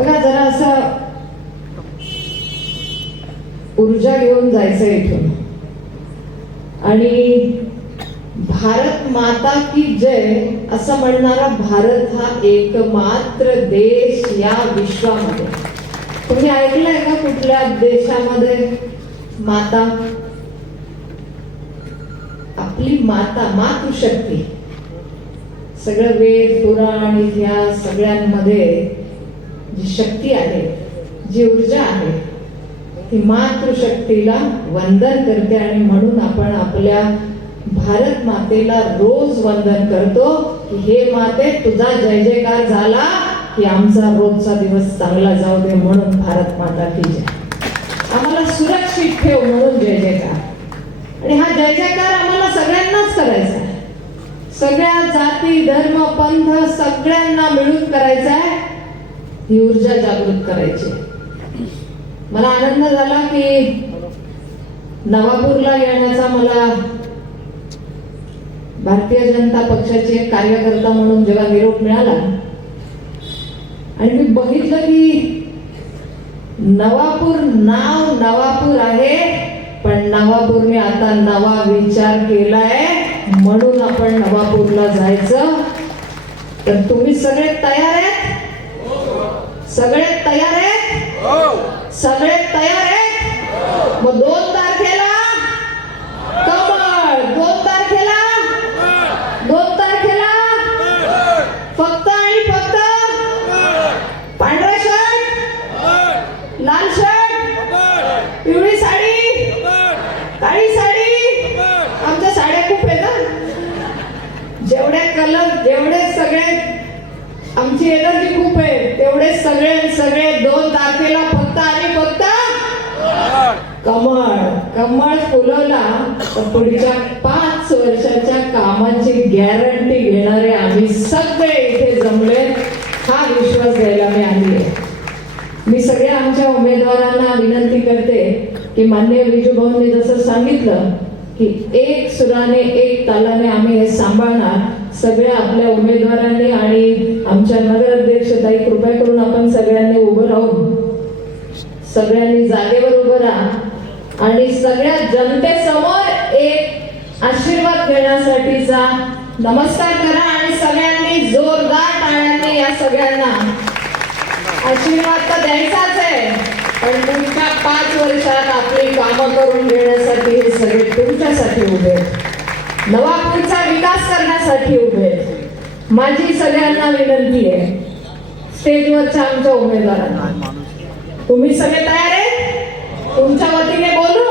बघा जरा असं ऊर्जा घेऊन जायचं इथून. आणि भारत माता की जय असं म्हणणारा भारत हा एकमात्र देश या विश्वामध्ये. तुम्ही ऐकलंय का कुठल्या देशामध्ये माता? आपली माता मातृशक्ती. सगळं वेद पुराण इतिहास सगळ्यांमध्ये जी शक्ती आहे जी ऊर्जा आहे ती मातृशक्तीला वंदन करते आणि म्हणून आपण आपल्या भारत मातेला रोज वंदन करतो की हे माते तुझा जय जयकार झाला की आमचा रोजचा दिवस चांगला जाऊ दे म्हणून भारत माता की जय. आम्हाला सुरक्षित ठेव म्हणून जय जयकार. आणि हा जय जयकार आम्हाला सगळ्यांनाच करायचा आहे. सगळ्या जाती धर्म पंथ सगळ्यांना मिळून करायचा आहे. ही ऊर्जा जागृत करायची. मला आनंद झाला की नवापूरला येण्याचा मला भारतीय जनता पक्षाचे कार्यकर्ता म्हणून जेव्हा निरोप मिळाला आणि मी बघितलं की नवापूर नाव नवापूर आहे पण नवापूरने आता नवा विचार केलाय म्हणून आपण नवापूरला जायचं. तर तुम्ही सगळे तयार आहेत? सगळे तयार आहेत? सगळे तयार आहेत? मग दोन तारखेला? कमळ. दोन तारखेला? दोन तारखेला? फक्त आणि फक्त? पांढरा शर्ट? लाल शर्ट? पिवळी साडी? काळी साडी? आमच्या साड्या खूप आहेत हं. जेवढे कलर जेवढे सगळे आमची एनर्जी खूप आहे. तेवढे सगळे सगळे दोन तारखेला फक्त आणि फक्त कमळ. कमळ फुलवला. तर पुढच्या पाच वर्षाच्या कामाची गॅरंटी घेणारे आम्ही सगळे इथे जमले. हा विश्वास द्यायला मी आली आहे. मी सगळ्या आमच्या उमेदवारांना विनंती करते की मान्य विजूभाऊंनी जसं सांगितलं की एक सुराने एक तालाने आम्ही हे सांभाळणार. सगळ्या आपल्या उमेदवार ताई कृपया करून आपण सगळ्यांनी उभं राहून सगळ्यांनी जागेवर उभं राहा आणि सगळ्या जनतेसमोर एक आशीर्वाद घेण्यासाठीचा नमस्कार करा आणि सगळ्यांनी जोरदार टाळ्यांनी या सगळ्यांना आशीर्वाद तर द्यायचाच आहे पण तुमच्या पाच वर्षात आपली कामं करून घेण्यासाठी हे सगळे तुमच्यासाठी उभे नवापूरचा विकास करण्यासाठी उभे माझी सगळ्यांना विनंती आहे स्टेजवरच्या आमच्या उमेदवारांना तुम्ही सगळे तयार आहे तुमच्या वतीने बोलू?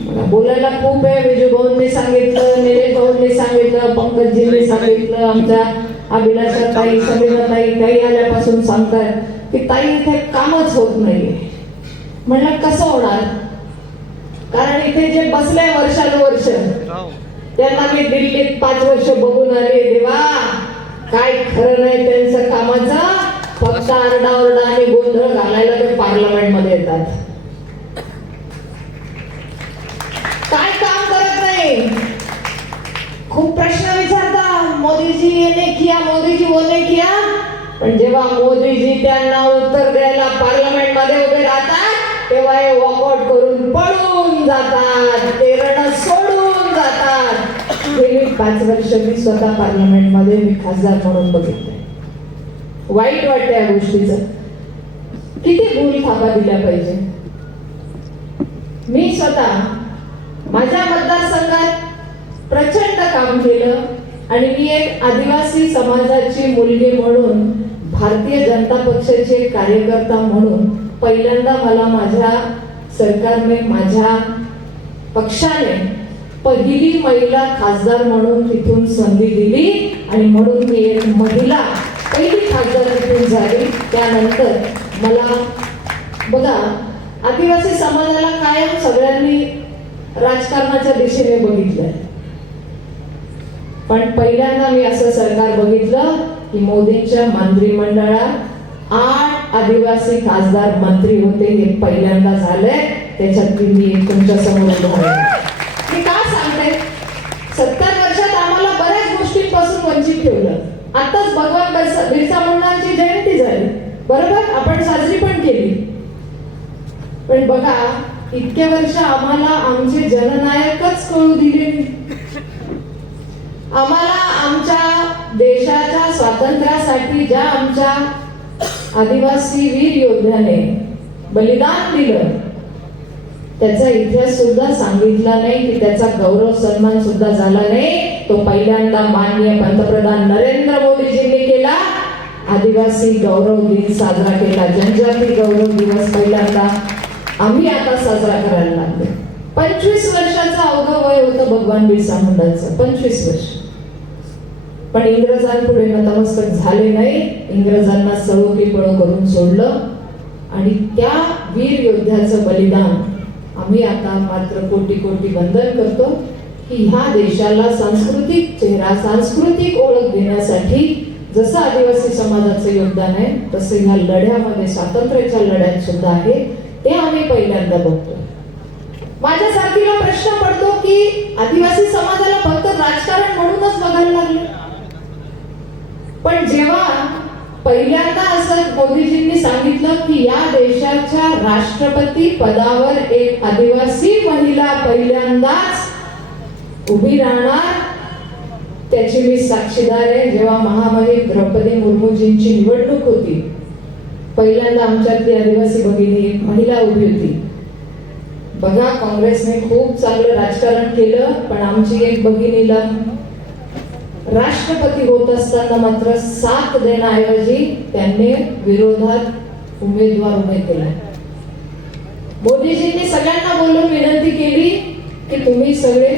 मला बोलायला खूप आहे. विजू भाऊंनी सांगितलं निलेश भाऊंनी सांगितलं पंकजजींनी सांगितलं आमच्या अभिलाषा ताई समीना ताई काही आल्यापासून सांगतायत की ताई इथे कामच होत नाही म्हणलं कसं होणार? कारण इथे जे बसले वर्षानुवर्ष त्यांना मी दिल्लीत पाच वर्ष बघून आले देवा! काय खरं नाही त्यांचं कामाचा फक्त आरडाओरडा आणि गोंधळ घालायला ते पार्लमेंटमध्ये येतात. काय काम करत नाही? खूप प्रश्न विचारता मोदीजी येणे किया मोदीजी बोलणे किया पण जेव्हा मोदीजी त्यांना उत्तर द्यायला पार्लमेंटमध्ये उभे राहतात तेव्हा हे वॉकआउट करून पळून जातात ते रण सोडून जातात गेली पाच वर्ष मी स्वतः पार्लमेंटमध्ये मी खासदार म्हणून बघितलंय. वाईट वाटतं या गोष्टीचं. किती भूल थापा दिल्या पाहिजे? मी स्वतः माझ्या मतदारसंघात प्रचंड काम केलं आणि मी एक आदिवासी समाजाची मुलगी म्हणून भारतीय जनता पक्षाचे कार्यकर्ता म्हणून पहिल्यांदा मला माझ्या सरकारने माझ्या पक्षाने पहिली महिला खासदार म्हणून तिथून संधी दिली आणि म्हणून मी एक महिला पहिली खासदार तिथून झाली. त्यानंतर मला बघा आदिवासी समाजाला कायम सगळ्यांनी राजकारणाच्या दिशेने बघितलंय. पण पहिल्यांदा मी असं सरकार बघितलं की मोदींच्या मंत्रिमंडळात आठ आदिवासी खासदार मंत्री होते हे पहिल्यांदा झालंय. त्याच्यात मी तुमच्यासमोर उभं आहे. मी का सांगते सत्तर वर्षात आम्हाला बऱ्याच गोष्टींपासून वंचित ठेवलं आताच भगवान बिरसा मुंडांची जयंती झाली. बरोबर? आपण साजरी पण केली. पण बघा इतके वर्ष आम्हाला आमचे जननायकच कळू दिले आम्हाला आमच्या देशाच्या स्वातंत्र्यासाठी ज्या आमच्या आदिवासी वीर योद्ध्याने बलिदान दिलं त्याचा इतिहास सुद्धा सांगितला नाही की त्याचा गौरव सन्मान सुद्धा झाला नाही. तो पहिल्यांदा माननीय पंतप्रधान नरेंद्र मोदीजींनी केला. आदिवासी गौरव दिन साजरा केला. जनजाती गौरव दिवस पहिल्यांदा आम्ही आता साजरा करायला लागलो. पंचवीस वर्षाचा अवघं वय होतं भगवान बिरसा मुंडाचं. पंचवीस वर्ष. पण इंग्रजांपुढे नतमस्तक झाले नाही. इंग्रजांना सळोकी पळो करून सोडलं. आणि त्या वीर योद्ध्याचं बलिदान आम्ही आता मात्र कोटी कोटी बंधन करतो की ह्या देशाला सांस्कृतिक चेहरा सांस्कृतिक ओळख देण्यासाठी जसं आदिवासी समाजाचं योगदान आहे तसे ह्या लढ्यामध्ये स्वातंत्र्याच्या लढ्यात सुद्धा आहे ते आम्ही पहिल्यांदा बघतो माझ्या सारखीला प्रश्न पडतो की आदिवासी समाजाला फक्त राजकारण म्हणूनच बघायला लागलं. पण जेव्हा पहिल्यांदा असं मोदीजींनी सांगितलं की या देशाच्या राष्ट्रपती पदावर एक आदिवासी महिला पहिल्यांदाच उभी राहणार. त्याची मी साक्षीदार आहे. जेव्हा महामहिम द्रौपदी मुर्मूजींची निवडणूक होती पहिल्यांदा आमच्यातली आदिवासी भगिनी एक महिला उभी होती. बघा काँग्रेसने खूप चांगलं राजकारण केलं पण आमची एक भगिनीला राष्ट्रपती होत असताना मात्र साथ देण्याऐवजी त्यांनी विरोधात उमेदवार उभे केला. मोदीजींनी सगळ्यांना बोलून विनंती केली की तुम्ही सगळे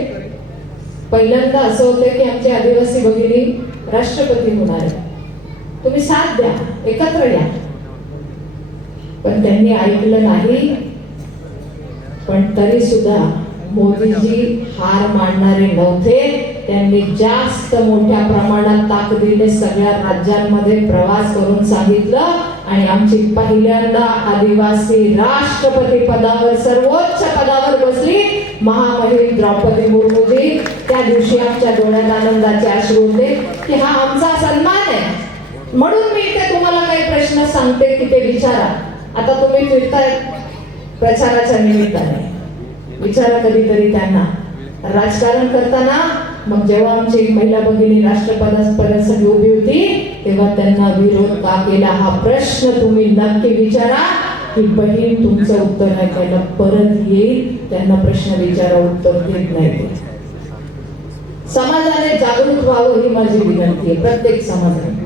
पहिल्यांदा असं होतं की आमची आदिवासी भगिनी राष्ट्रपती होणार आहे तुम्ही साथ द्या एकत्र या. पण त्यांनी ऐकलं नाही. पण तरी सुद्धा मोदीजी हार मानणारे नव्हते. त्यांनी जास्त मोठ्या प्रमाणात ताकदीने सगळ्या राज्यांमध्ये प्रवास करून सांगितलं. आणि आमची पहिल्यांदा आदिवासी राष्ट्रपती पदावर सर्वोच्च पदावर बसली महामहिम द्रौपदी मुर्मूजी. त्या दिवशी आमच्या डोळ्यात आनंदाचे अश्रू होते की हा आमचा सन्मान आहे. म्हणून मी इथे तुम्हाला काही प्रश्न सांगते की ते विचारा. आता तुम्ही फिरताय प्रचाराच्या निमित्ताने. विचारा कधीतरी त्यांना. राजकारण करताना मग जेव्हा आमची महिला भगिनी राष्ट्रपदासाठी उभी होती तेव्हा त्यांना विरोध का केला हा प्रश्न तुम्ही नक्की विचारा की बहीण तुमचं उत्तर ऐकायला परत येईल त्यांना प्रश्न विचारा उत्तर देत नाही समाजाने जागृत व्हावं ही माझी विनंती आहे प्रत्येक समाजाने.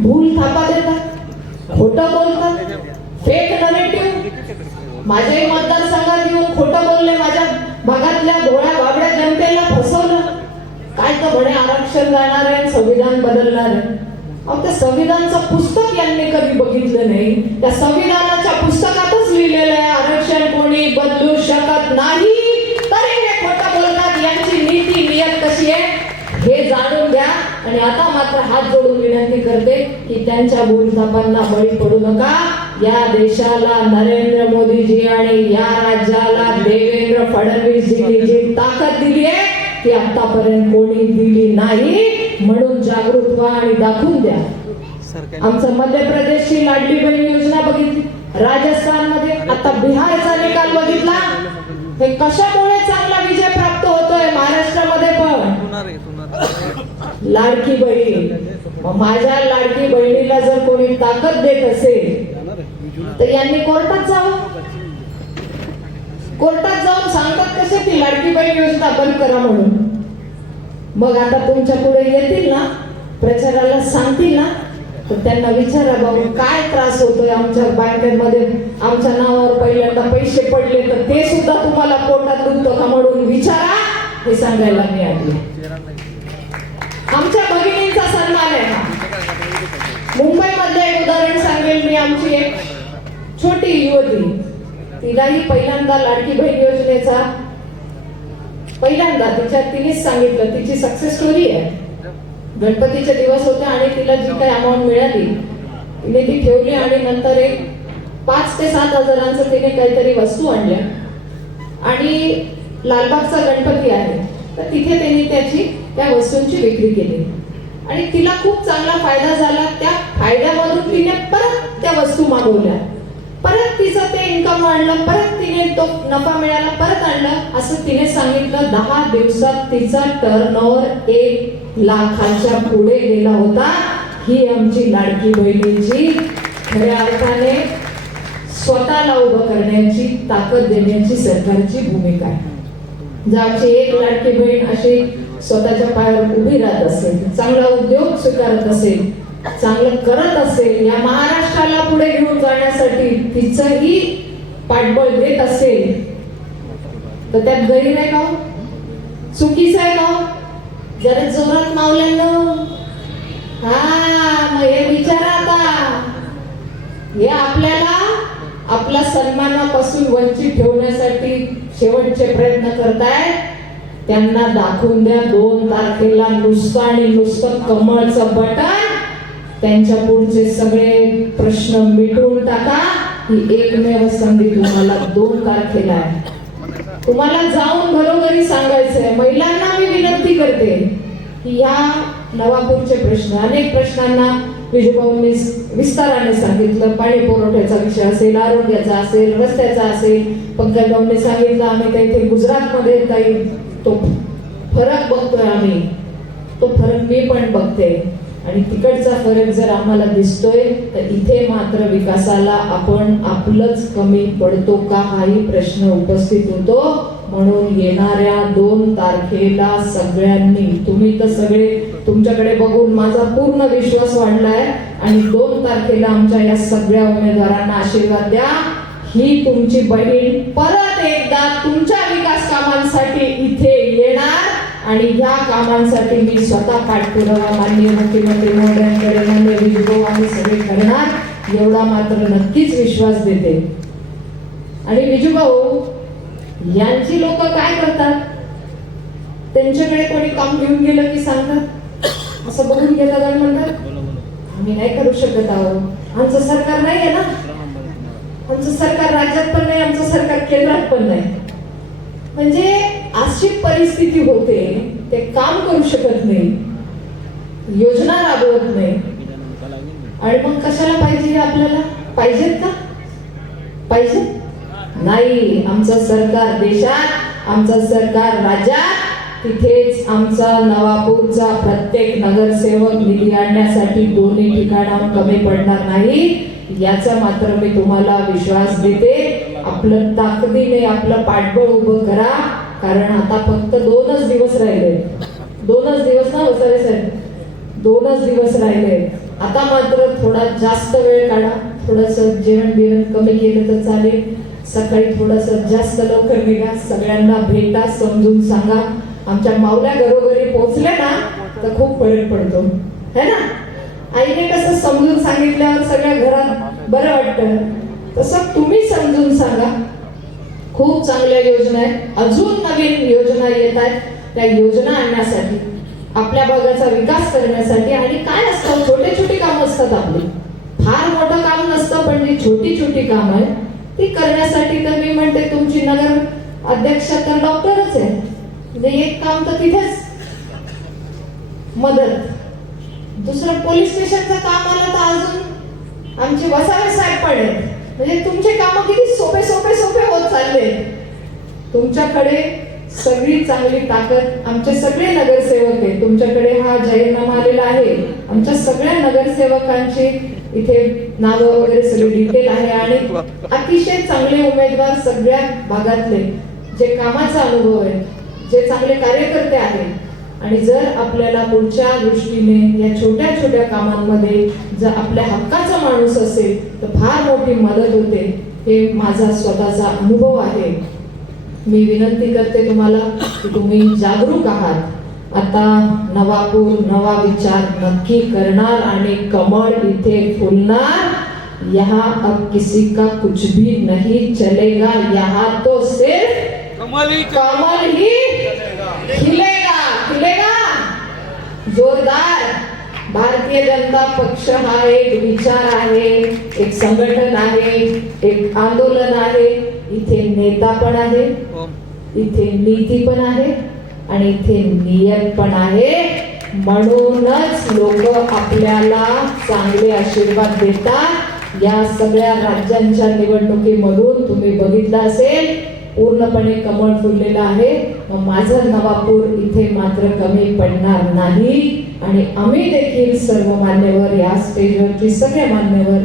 भूल थापा देतात खोटं बोलतात फेक नरेटिव्ह माझ्याही मतदारसंघात येऊन खोटं बोलले माझ्या भागातल्या घोळ्या काय तर म्हणे आरक्षण जाणार आहे संविधान बदलणार आहे. त्या संविधानचं पुस्तक यांनी कधी बघितलं नाही. त्या संविधानाच्या पुस्तकातच लिहिलेलं आहे आरक्षण कोणी बदलू शकत नाही. तरी हे खोटं बोलतात यांची नीती नियत कशी आहे हे जाणून घ्या. आणि आता मात्र हात जोडून विनंती करते की त्यांच्या भूलथापांना बळी पडू नका. या देशाला नरेंद्र मोदीजी आणि या राज्याला देवेंद्र फडणवीसजींनी जी ताकद दिली ती आतापर्यंत कोणी दिली नाही म्हणून जागृत व्हा आणि दाखवून द्या. आमचं मध्य प्रदेशची लाडली बहीण योजना बघितली. राजस्थानमध्ये आता बिहारचा निकाल बघितला. हे कशामुळे चांगला विजय प्राप्त होतोय? महाराष्ट्रामध्ये पण. लाडकी बहीण. माझ्या लाडकी बहिणीला जर कोणी ताकद देत असेल तर यांनी कोर्टात जावं. कोर्टात जाऊन सांगतात कसे की लाडकी बहीण योजना बंद करा म्हणून. मग आता तुमच्यापुढे येतील ना प्रचाराला सांगतील ना तर त्यांना विचारा बाबू काय त्रास होतोय आमच्या बँकेमध्ये? आमच्या नावावर पहिल्यांदा पैसे पडले तर ते सुद्धा तुम्हाला कोर्टात दुखतो का म्हणून विचारा? हे सांगायला मी आली. आमच्या भगिनींचा सन्मान आहे हा. मुंबईमधलं एक उदाहरण सांगेल मी आमची एक छोटी युवती. तिलाही पहिल्यांदा लाडकी बहीण योजनेचा पहिल्यांदा तिच्या तिनेच सांगितलं तिची सक्सेस स्टोरी आहे. गणपतीचे दिवस होते आणि तिला जी काही अमाऊंट मिळाली तिने ती ठेवली आणि नंतर एक पाच ते सात हजारांचं तिने काहीतरी वस्तू आणल्या. आणि लालबागचा गणपती आहे. तर तिथे त्यांनी त्याची त्या वस्तूंची विक्री केली. आणि तिला खूप चांगला फायदा झाला. त्या फायद्यामधून तिने परत त्या वस्तू मागवल्या. परत तिचं ते इन्कम वाढलं परत तिने तो नफा मिळाला परत आणलं. असं तिने सांगितलं दहा दिवसात तिचा टर्न एक लाखाच्या पुढे गेला होता. ही आमची लाडकी बहिणीची खऱ्या अर्थाने स्वतःला उभं करण्याची ताकद देण्याची सरकारची भूमिका आहे. जर आमची एक लाडकी बहीण अशी स्वतःच्या पायावर उभी राहत असेल चांगला उद्योग स्वीकारत असेल चांगलं करत असेल या महाराष्ट्राला पुढे घेऊन जाण्यासाठी तिचंही पाठबळ देत असेल तर त्यात गरीब आहे का हो? चुकीचं आहे का हो? जरा जोरात मावल्यानं. हा मग हे विचारा आता. हे आपल्याला आपल्या सन्मानापासून वंचित ठेवण्यासाठी शेवटचे प्रयत्न करतायत. त्यांना दाखवून द्या दोन तारखेला नुसतं आणि नुसतं कमळचं बटन. त्यांच्या पुढचे सगळे प्रश्न मिटवून टाका. ही एकमेव संधी तुम्हाला दोन तारखेला आहे. तुम्हाला जाऊन घरोघरी सांगायचंय. महिलांना मी विनंती करते की या नवापूरचे प्रश्न अनेक प्रश्नांना विजूभाऊंनी विस्ताराने सांगितलं. पाणी पुरवठ्याचा विषय असेल आरोग्याचा असेल रस्त्याचा असेल. पंकजभाऊंनी सांगितलं आम्ही काही इथे गुजरातमध्ये काही तो फरक बघतोय आम्ही. तो फरक मी पण बघते. आणि तिकडचा फरक जर आम्हाला दिसतोय तर इथे मात्र विकासाला आपण आपलंच कमी पडतो का हाही प्रश्न उपस्थित होतो. म्हणून येणाऱ्या दोन तारखेला सगळ्यांनी तुम्ही तर सगळे तुमच्याकडे बघून माझा पूर्ण विश्वास वाढलाय आणि दोन तारखेला आमच्या या सगळ्या उमेदवारांना आशीर्वाद द्या. ही तुमची बहीण परत एकदा तुमच्या विकास कामांसाठी इथे येणार. आणि ह्या कामांसाठी मी स्वतः पाठपुरावा माननीय मुख्यमंत्री महोदयांकडे मान्य विजभाऊ आम्ही सगळे करणार एवढा मात्र नक्कीच विश्वास देते. आणि विजूभाऊ यांची लोक काय करतात? त्यांच्याकडे कोणी काम घेऊन गेलं की सांगतात? असं बघून घेतात आणि म्हणतात आम्ही नाही करू शकत आहोत. आमचं सरकार नाही आहे ना? आमचं सरकार राज्यात पण नाही आमचं सरकार केंद्रात पण नाही. म्हणजे अशी परिस्थिती होते ते काम करू शकत नाही योजना राबवत नाही. आणि मग कशाला पाहिजे आपल्याला? पाहिजेत का? पाहिजे नाही आमचं सरकार देशात आमचं सरकार राज्यात तिथेच आमचा नवापूरचा प्रत्येक नगरसेवक निधी आणण्यासाठी दोन्ही ठिकाणाहून कमी पडणार नाही याचा मात्र मी तुम्हाला विश्वास देते. आपलं ताकदीने आपलं पाठबळ उभं करा. कारण आता फक्त दोनच दिवस राहिले. दोनच दिवस ना वसारे साहेब? दोनच दिवस राहिले. आता मात्र थोडा जास्त वेळ काढा. थोडस जेवण बिवण कमी केलं तर चालेल. सकाळी थोडस जास्त लवकर निघा. सगळ्यांना भेटा समजून सांगा. आमच्या मावल्या घरोघरी पोहोचल्या ना तर खूप फरक पडतो. है ना? आईने कसं समजून सांगितल्यावर सगळ्या घरात बरं वाटतं. तसं तुम्ही समजून सांगा. खूप चांगल्या योजना आहेत. अजून नवीन योजना येत आहेत. त्या योजना आणण्यासाठी आपल्या भागाचा विकास करण्यासाठी आणि काय असतं छोटे छोटे काम असतात आपली. फार मोठं काम नसतं पण जी छोटी छोटी काम आहे ती करण्यासाठी तर मी म्हणते तुमची नगर अध्यक्ष तर डॉक्टरच आहे म्हणजे एक काम तर तिथेच. मदत. दुसरं पोलीस स्टेशनचं काम आलं तर अजून आमचे वसावे साहेब पण आहेत. म्हणजे तुमचे काम किती सोपे सोपे तुमच्याकडे सगळी चांगली ताकद आमचे सगळे नगरसेवक आहेत. तुमच्याकडे हा जाहीरनामा आलेला आहे. आमच्या सगळ्या नगरसेवकांची इथे नावं वगैरे सगळे डिटेल आहे आणि अतिशय चांगले उमेदवार सगळ्या भागातले जे कामाचा अनुभव आहे जे चांगले कार्यकर्ते आहेत. आणि जर आपल्याला पुढच्या दृष्टीने या छोट्या छोट्या कामांमध्ये जर आपल्या हक्काचा माणूस असेल तर फार मोठी मदत होते. हे माझा स्वतःचा अनुभव आहे. मी विनंती करते तुम्हाला की तुम्ही जागरूक आहात. आता नवापूर नवा विचार नक्की करणार आणि कमळ इथे फुलणार. यहाँ अब किसी का कुछ भी नहीं चलेगा. यहाँ तो सिर्फ़ कमल ही कमल ही खिलेगा. खिलेगा? जोरदार. भारतीय जनता पक्ष हा एक विचार आहे एक संघटन आहे एक आंदोलन आहे. इथे नेता पण आहे इथे नीती पण आहे आणि इथे नियत पण आहे. म्हणूनच लोक आपल्याला चांगले आशीर्वाद देतात. या सगळ्या राज्यांच्या निवडणुकीमधून तुम्ही बघितलं असेल पूर्णपणे कमळ फुललेलं आहे. माझं नवापूर इथे मात्र कमी पडणार नाही. आणि आम्ही देखील सर्व मान्यवर या स्टेजवरची सगळे मान्यवर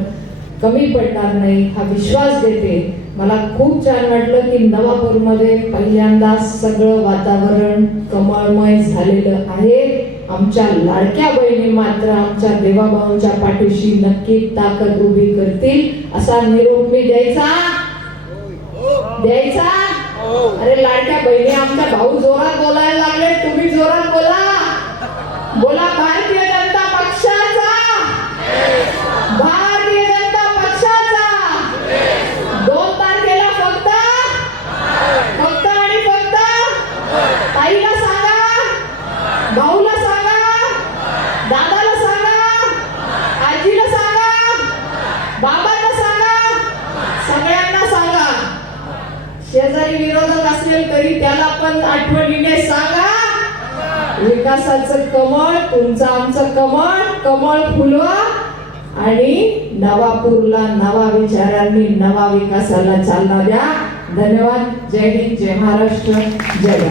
कमी पडणार नाही हा विश्वास देते. मला खूप छान वाटलं की नवापूरमध्ये पहिल्यांदा सगळं वातावरण कमळमय झालेलं आहे. आमच्या लाडक्या बहिणी मात्र आमच्या देवाभाऊंच्या पाठीशी नक्की ताकद उभी करतील असा निरोप मी द्यायचा. द्यायचा? अरे लाडक्या बहिणी आमच्या भाऊ जोरात बोलायला लागले तुम्ही जोरात बोला. बोला भारतीय जनता पक्षाचा. भारतीय जनता पक्षाचा. दोन तारखेला फक्त? फक्त आणि फक्त? ताईला सांगा. भाऊ सांगा दादाला सांगा आजीला सांगा बाबांना सांगा सगळ्यांना सांगा जरी विरोधक असेल तरी त्याला पण आठवणीने सांगा. विकासाचं कमळ तुमचं आमचं कमळ कमळ फुलवा. आणि नवापूरला नवा विचारांनी नवा विकासाला चालना द्या. धन्यवाद. जय हिंद जय महाराष्ट्र जय